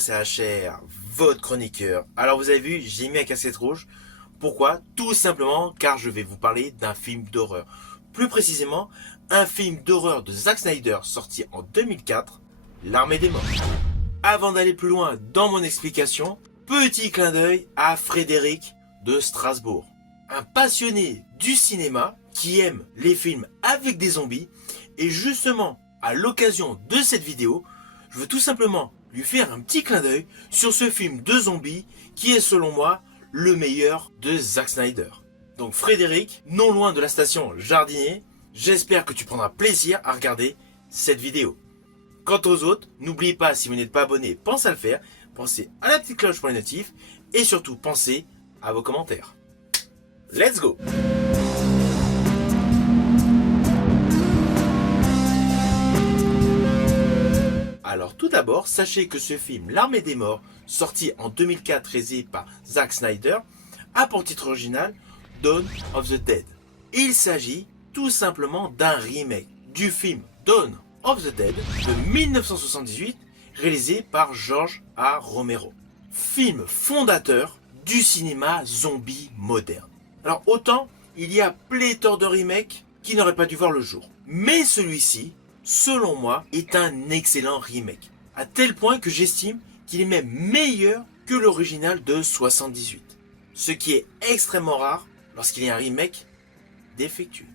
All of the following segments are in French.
c'est HR, votre chroniqueur. Alors vous avez vu, j'ai mis la casquette rouge. Pourquoi? Tout simplement car je vais vous parler d'un film d'horreur. Plus précisément, un film d'horreur de Zack Snyder sorti en 2004, L'Armée des Morts. Avant d'aller plus loin dans mon explication, petit clin d'œil à Frédéric de Strasbourg. Un passionné du cinéma qui aime les films avec des zombies. Et justement, à l'occasion de cette vidéo, je veux tout simplement lui faire un petit clin d'œil sur ce film de zombies qui est selon moi le meilleur de Zack Snyder. Donc Frédéric, non loin de la station Jardinier, j'espère que tu prendras plaisir à regarder cette vidéo. Quant aux autres, n'oubliez pas, si vous n'êtes pas abonné, pensez à le faire, pensez à la petite cloche pour les notifs et surtout pensez à vos commentaires. Let's go! Alors tout d'abord, sachez que ce film L'Armée des Morts, sorti en 2004 réalisé par Zack Snyder, a pour titre original Dawn of the Dead. Il s'agit tout simplement d'un remake du film Dawn of the Dead de 1978 réalisé par George A. Romero. Film fondateur du cinéma zombie moderne. Alors autant il y a pléthore de remakes qui n'auraient pas dû voir le jour. Mais celui-ci, selon moi, est un excellent remake. À tel point que j'estime qu'il est même meilleur que l'original de 78. Ce qui est extrêmement rare lorsqu'il y a un remake défectueux.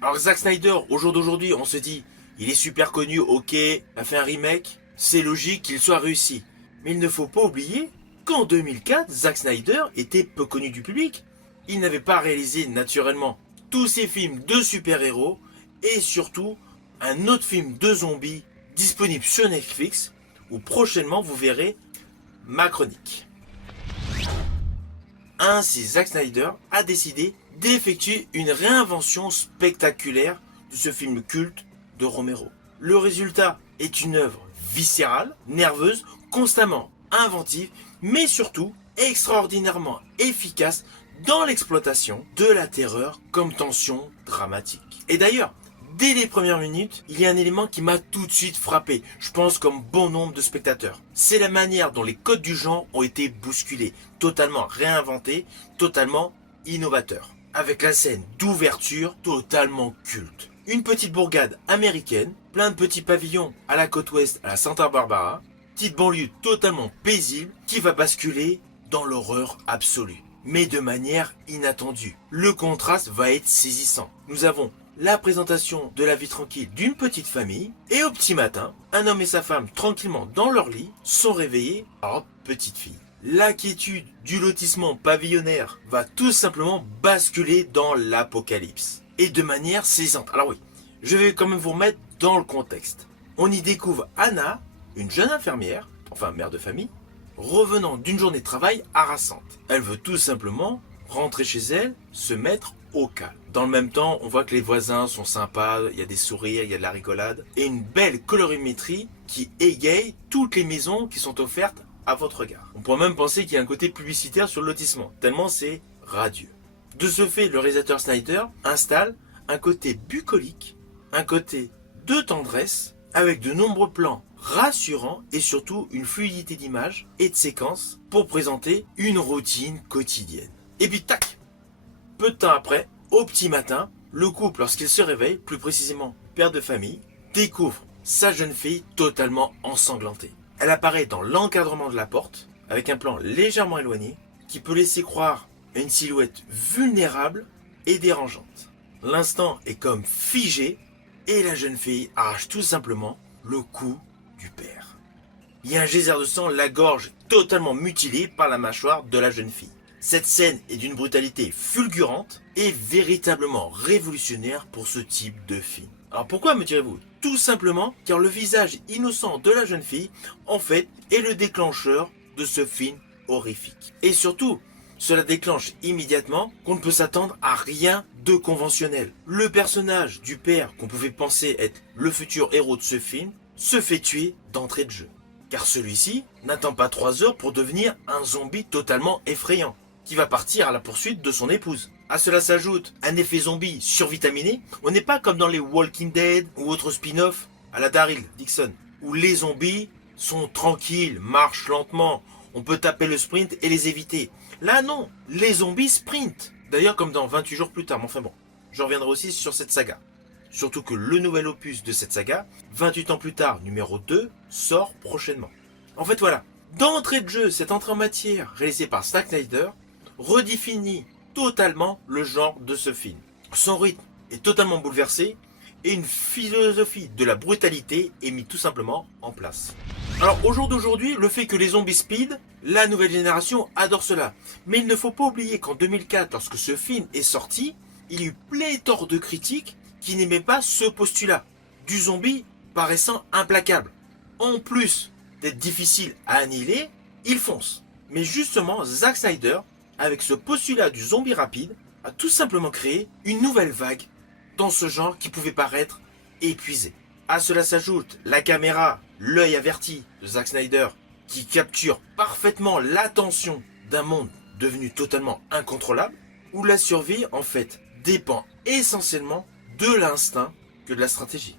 Alors Zack Snyder, au jour d'aujourd'hui, on se dit, il est super connu, ok, a fait un remake, c'est logique qu'il soit réussi. Mais il ne faut pas oublier qu'en 2004, Zack Snyder était peu connu du public. Il n'avait pas réalisé naturellement tous ses films de super-héros et surtout un autre film de zombies disponible sur Netflix où prochainement vous verrez ma chronique. Ainsi, Zack Snyder a décidé d'effectuer une réinvention spectaculaire de ce film culte de Romero. Le résultat est une œuvre viscérale, nerveuse, constamment inventive, mais surtout extraordinairement efficace dans l'exploitation de la terreur comme tension dramatique. Et d'ailleurs, dès les premières minutes, il y a un élément qui m'a tout de suite frappé, je pense comme bon nombre de spectateurs. C'est la manière dont les codes du genre ont été bousculés, totalement réinventés, totalement innovateurs. Avec la scène d'ouverture totalement culte. Une petite bourgade américaine, plein de petits pavillons à la côte ouest, à la Santa Barbara, petite banlieue totalement paisible qui va basculer dans l'horreur absolue. Mais de manière inattendue. Le contraste va être saisissant. Nous avons la présentation de la vie tranquille d'une petite famille et au petit matin, un homme et sa femme tranquillement dans leur lit sont réveillés par une petite fille. L'inquiétude du lotissement pavillonnaire va tout simplement basculer dans l'apocalypse et de manière saisissante. Alors oui, je vais quand même vous remettre dans le contexte. On y découvre Anna, une jeune infirmière, enfin mère de famille, revenant d'une journée de travail harassante. Elle veut tout simplement rentrer chez elle, se mettre au calme. Dans le même temps, on voit que les voisins sont sympas, il y a des sourires, il y a de la rigolade, et une belle colorimétrie qui égaye toutes les maisons qui sont offertes à votre regard. On pourrait même penser qu'il y a un côté publicitaire sur le lotissement, tellement c'est radieux. De ce fait, le réalisateur Snyder installe un côté bucolique, un côté de tendresse, avec de nombreux plans rassurants et surtout une fluidité d'image et de séquences pour présenter une routine quotidienne. Et puis tac, peu de temps après, au petit matin, le couple, lorsqu'il se réveille, plus précisément père de famille, découvre sa jeune fille totalement ensanglantée. Elle apparaît dans l'encadrement de la porte, avec un plan légèrement éloigné, qui peut laisser croire à une silhouette vulnérable et dérangeante. L'instant est comme figé, et la jeune fille arrache tout simplement le cou du père. Il y a un geyser de sang, la gorge totalement mutilée par la mâchoire de la jeune fille. Cette scène est d'une brutalité fulgurante et véritablement révolutionnaire pour ce type de film. Alors pourquoi me direz-vous? Tout simplement car le visage innocent de la jeune fille, en fait, est le déclencheur de ce film horrifique. Et surtout, cela déclenche immédiatement qu'on ne peut s'attendre à rien de conventionnel. Le personnage du père, qu'on pouvait penser être le futur héros de ce film, se fait tuer d'entrée de jeu. Car celui-ci n'attend pas 3 heures pour devenir un zombie totalement effrayant, qui va partir à la poursuite de son épouse. À cela s'ajoute un effet zombie survitaminé. On n'est pas comme dans les Walking Dead ou autres spin-offs à la Daryl Dixon, où les zombies sont tranquilles, marchent lentement. On peut taper le sprint et les éviter. Là non, les zombies sprintent. D'ailleurs comme dans 28 jours plus tard, mais enfin bon, je reviendrai aussi sur cette saga. Surtout que le nouvel opus de cette saga, 28 ans plus tard, numéro 2, sort prochainement. En fait voilà, d'entrée de jeu, cette entrée en matière réalisée par Zack Snyder redéfinit totalement le genre de ce film. Son rythme est totalement bouleversé et une philosophie de la brutalité est mise tout simplement en place. Alors au jour d'aujourd'hui, le fait que les zombies speed, la nouvelle génération adore cela. Mais il ne faut pas oublier qu'en 2004, lorsque ce film est sorti, il y a eu pléthore de critiques qui n'aimaient pas ce postulat du zombie paraissant implacable. En plus d'être difficile à annihiler, il fonce. Mais justement, Zack Snyder, avec ce postulat du zombie rapide, a tout simplement créé une nouvelle vague dans ce genre qui pouvait paraître épuisé. À cela s'ajoute la caméra, l'œil averti de Zack Snyder, qui capture parfaitement l'attention d'un monde devenu totalement incontrôlable, où la survie en fait dépend essentiellement de l'instinct que de la stratégie.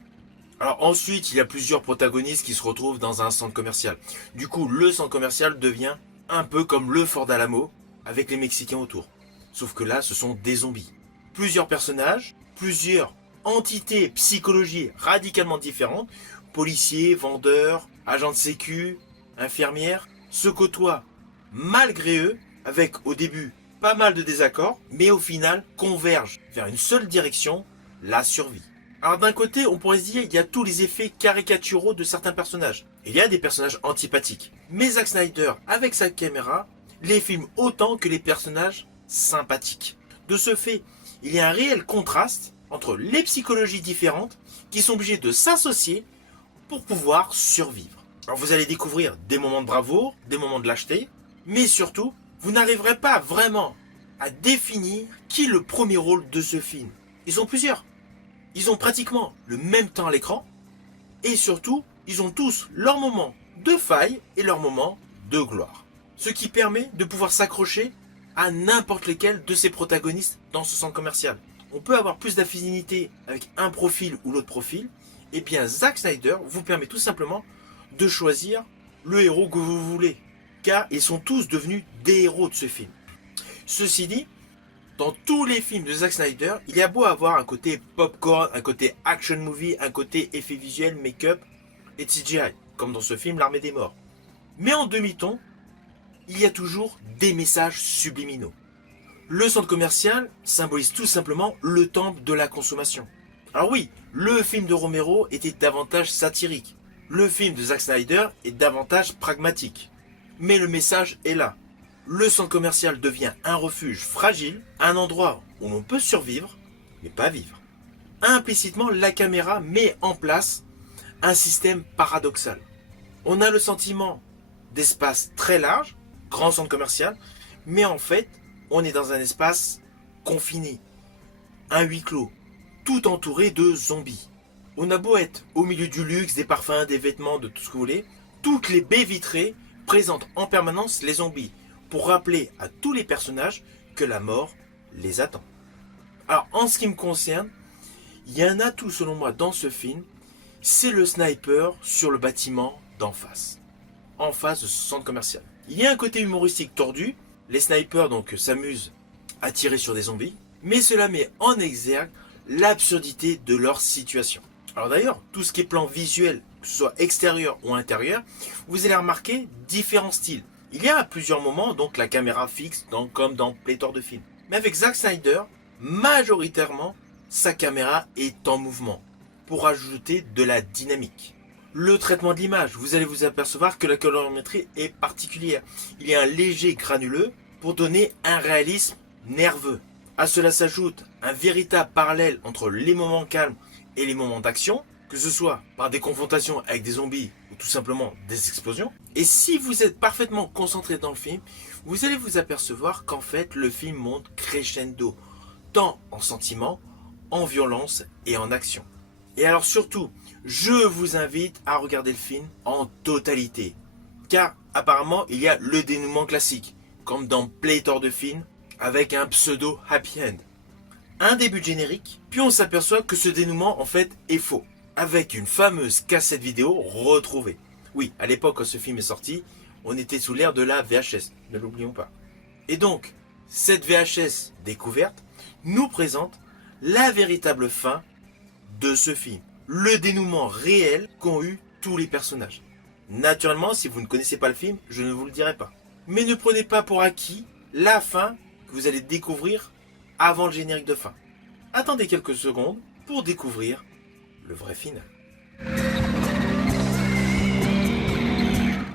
Alors ensuite, il y a plusieurs protagonistes qui se retrouvent dans un centre commercial. Du coup, le centre commercial devient un peu comme le Fort d'Alamo, avec les Mexicains autour. Sauf que là, ce sont des zombies. Plusieurs personnages, plusieurs entités psychologiques radicalement différentes, policiers, vendeurs, agents de sécu, infirmières, se côtoient malgré eux, avec au début pas mal de désaccords, mais au final convergent vers une seule direction, la survie. Alors d'un côté, on pourrait se dire qu'il y a tous les effets caricaturaux de certains personnages. Il y a des personnages antipathiques. Mais Zack Snyder, avec sa caméra, les filme autant que les personnages sympathiques. De ce fait, il y a un réel contraste entre les psychologies différentes qui sont obligées de s'associer pour pouvoir survivre. Alors vous allez découvrir des moments de bravoure, des moments de lâcheté, mais surtout, vous n'arriverez pas vraiment à définir qui est le premier rôle de ce film. Ils ont plusieurs. Ils ont pratiquement le même temps à l'écran, et surtout, ils ont tous leur moment de faille et leur moment de gloire. Ce qui permet de pouvoir s'accrocher à n'importe lequel de ces protagonistes dans ce centre commercial. On peut avoir plus d'affinité avec un profil ou l'autre profil, et bien Zack Snyder vous permet tout simplement de choisir le héros que vous voulez, car ils sont tous devenus des héros de ce film. Ceci dit, dans tous les films de Zack Snyder, il y a beau avoir un côté popcorn, un côté action movie, un côté effet visuel, make-up et CGI, comme dans ce film L'Armée des Morts. Mais en demi-ton, il y a toujours des messages subliminaux. Le centre commercial symbolise tout simplement le temple de la consommation. Alors oui, le film de Romero était davantage satirique. Le film de Zack Snyder est davantage pragmatique. Mais le message est là. Le centre commercial devient un refuge fragile, un endroit où l'on peut survivre, mais pas vivre. Implicitement, la caméra met en place un système paradoxal. On a le sentiment d'espace très large, grand centre commercial, mais en fait, on est dans un espace confiné, un huis clos, tout entouré de zombies. On a beau être au milieu du luxe, des parfums, des vêtements, de tout ce que vous voulez, toutes les baies vitrées présentent en permanence les zombies, pour rappeler à tous les personnages que la mort les attend. Alors en ce qui me concerne, il y a un atout selon moi dans ce film, c'est le sniper sur le bâtiment d'en face, en face de ce centre commercial. Il y a un côté humoristique tordu, les snipers donc s'amusent à tirer sur des zombies, mais cela met en exergue l'absurdité de leur situation. Alors d'ailleurs, tout ce qui est plan visuel, que ce soit extérieur ou intérieur, vous allez remarquer différents styles. Il y a à plusieurs moments donc la caméra fixe, comme dans pléthore de films. Mais avec Zack Snyder, majoritairement, sa caméra est en mouvement pour ajouter de la dynamique. Le traitement de l'image, vous allez vous apercevoir que la colorimétrie est particulière. Il y a un léger granuleux pour donner un réalisme nerveux. À cela s'ajoute un véritable parallèle entre les moments calmes et les moments d'action, que ce soit par des confrontations avec des zombies ou tout simplement des explosions. Et si vous êtes parfaitement concentré dans le film, vous allez vous apercevoir qu'en fait le film monte crescendo, tant en sentiments, en violence et en action. Et alors surtout, je vous invite à regarder le film en totalité, car apparemment il y a le dénouement classique, comme dans pléthore de films, avec un pseudo happy end. Un début de générique, puis on s'aperçoit que ce dénouement en fait est faux, avec une fameuse cassette vidéo retrouvée. Oui, à l'époque quand ce film est sorti, on était sous l'ère de la VHS, ne l'oublions pas. Et donc, cette VHS découverte nous présente la véritable fin de ce film. Le dénouement réel qu'ont eu tous les personnages. Naturellement, si vous ne connaissez pas le film, je ne vous le dirai pas. Mais ne prenez pas pour acquis la fin que vous allez découvrir avant le générique de fin. Attendez quelques secondes pour découvrir le vrai final.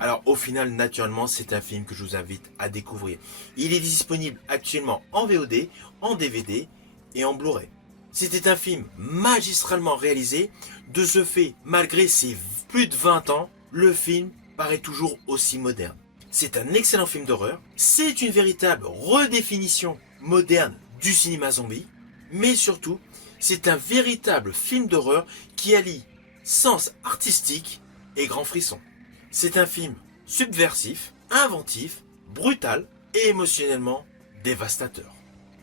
Alors au final, naturellement, c'est un film que je vous invite à découvrir. Il est disponible actuellement en VOD, en DVD et en Blu-ray. C'était un film magistralement réalisé. De ce fait, malgré ses plus de 20 ans, le film paraît toujours aussi moderne. C'est un excellent film d'horreur. C'est une véritable redéfinition moderne du cinéma zombie. Mais surtout, c'est un véritable film d'horreur qui allie sens artistique et grand frisson. C'est un film subversif, inventif, brutal et émotionnellement dévastateur.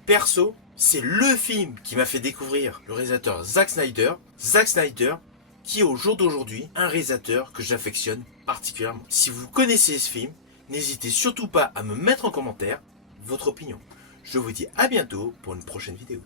Perso, c'est le film qui m'a fait découvrir le réalisateur Zack Snyder. Zack Snyder, qui est au jour d'aujourd'hui un réalisateur que j'affectionne particulièrement. Si vous connaissez ce film, n'hésitez surtout pas à me mettre en commentaire votre opinion. Je vous dis à bientôt pour une prochaine vidéo.